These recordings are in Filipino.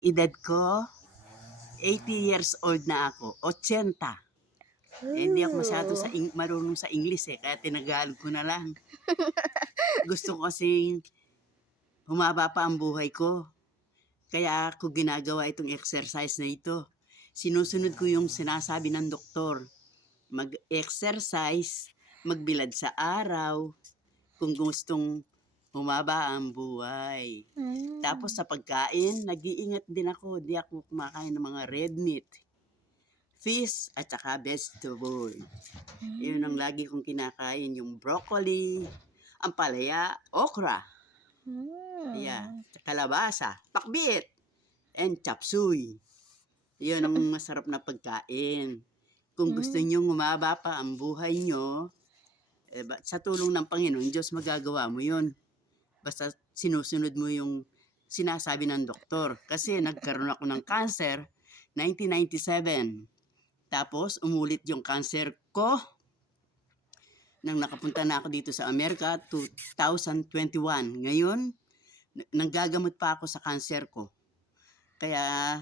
Edad ko, 80 years old na ako, 80. Eh, hindi ako masyado Ooh. marunong sa English eh, kaya tinagalog ko na lang. Gusto ko kasing humaba pa ang buhay ko. Kaya ako ginagawa itong exercise na ito. Sinusunod ko yung sinasabi ng doktor. Mag-exercise, magbilad sa araw, kung gustong humaba ang buhay. Tapos Hmm. sa pagkain, nag-iingat din ako. Di ako kumakain ng mga red meat, fish, at saka vegetable. Yun ang Hmm. lagi kong kinakain, yung broccoli, ampalaya, okra, yeah, Hmm. kalabasa, pakbit, and chop suey. Yun ang masarap na pagkain. Kung gusto Hmm. nyo humaba pa ang buhay nyo, sa tulong ng Panginoon Diyos magagawa mo yun. Basta sinusunod mo yung sinasabi ng doktor. Kasi nagkaroon ako ng cancer 1997. Tapos umulit yung cancer ko nang nakapunta na ako dito sa Amerika 2021. Ngayon, nanggagamot pa ako sa cancer ko. Kaya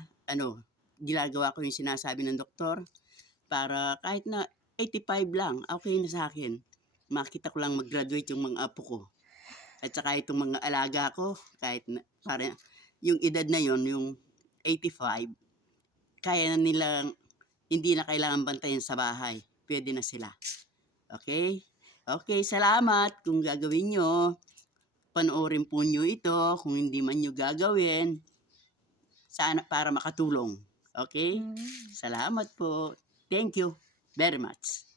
ginagawa ko yung sinasabi ng doktor para kahit na 85 lang, okay na sa akin. Makita ko lang mag-graduate yung mga apo ko. At saka itong mga alaga ko, kahit na, para yung edad na yon, yung 85, kaya na nilang, hindi na kailangan bantayan sa bahay. Pwede na sila. Okay? Okay, salamat kung gagawin nyo. Panoorin po nyo ito kung hindi man nyo gagawin. Sana para makatulong. Okay? Hmm. Salamat po. Thank you very much.